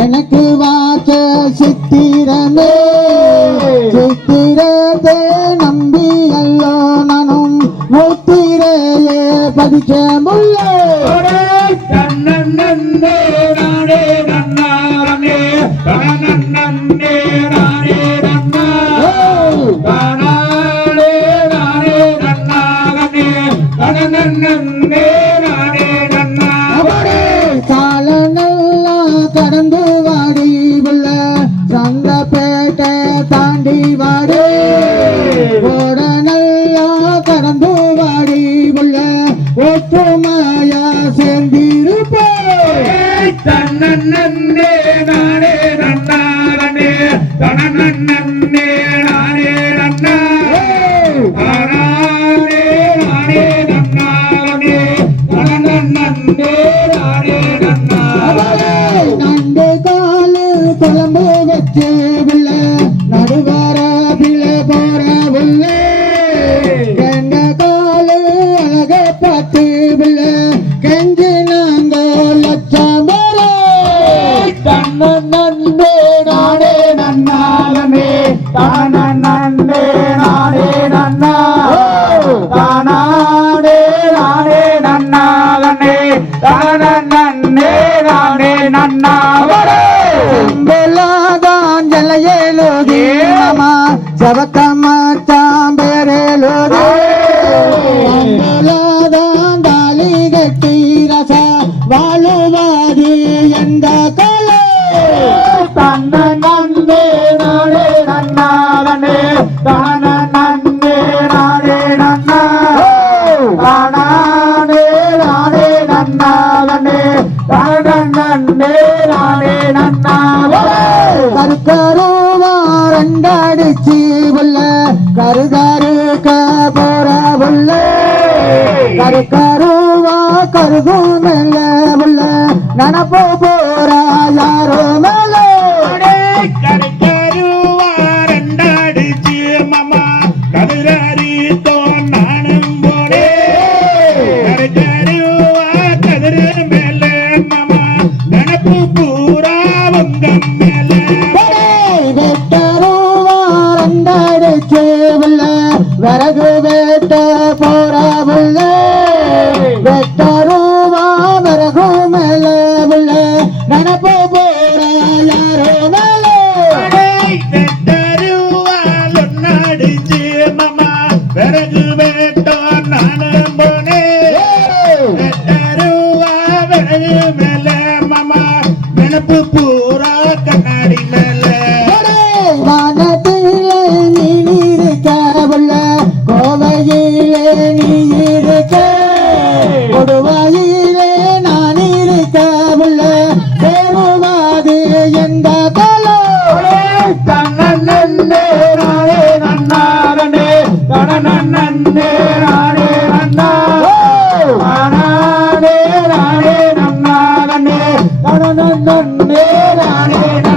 எனக்கு வாச்ச சித்திரமே சித்திரத்தை நம்பி அல்லோ நானும் மூத்திரையே பதிக்க முல்ல தன்னே நானே நன்னாரனே தனநன்னே கடந்து வாடி உள்ள ஒற்றுமையா சேர்ந்திருப்போம். தன்னே நானே நன்னாகனே தனநன்னே நானே நன்னா தானாலே நானே நன்னாகனே தனநன்னே நானே நண்டு காலு குழம்பு வச்சு. தனநன்னே நானே நன்னா தானாலே நானே நன்னாகனே தனநன்னே நானே நன்னாகனே ಬೆಲ್ಲದಾನ್ ಜಲ ಏಳುದಿ ನಮ ಜವಕಮ್ಮ ಚಾಂಬೇರೇಳುದಿ ಬೆಲ್ಲದಾನ್ ದಾಳಿ ಗಟ್ಟಿ கருகருக்க போற உள்ள கருக்கருவா கருகு மேல உள்ள நனப்பு போற யாரோ? அழகு வேட்ட போற உள்ள வெட்டருவா மரகும் மேல உள்ள நனப்பு போற யாரோ மேல நடிச்சு மாமா நானே நன்னாரனே நானே.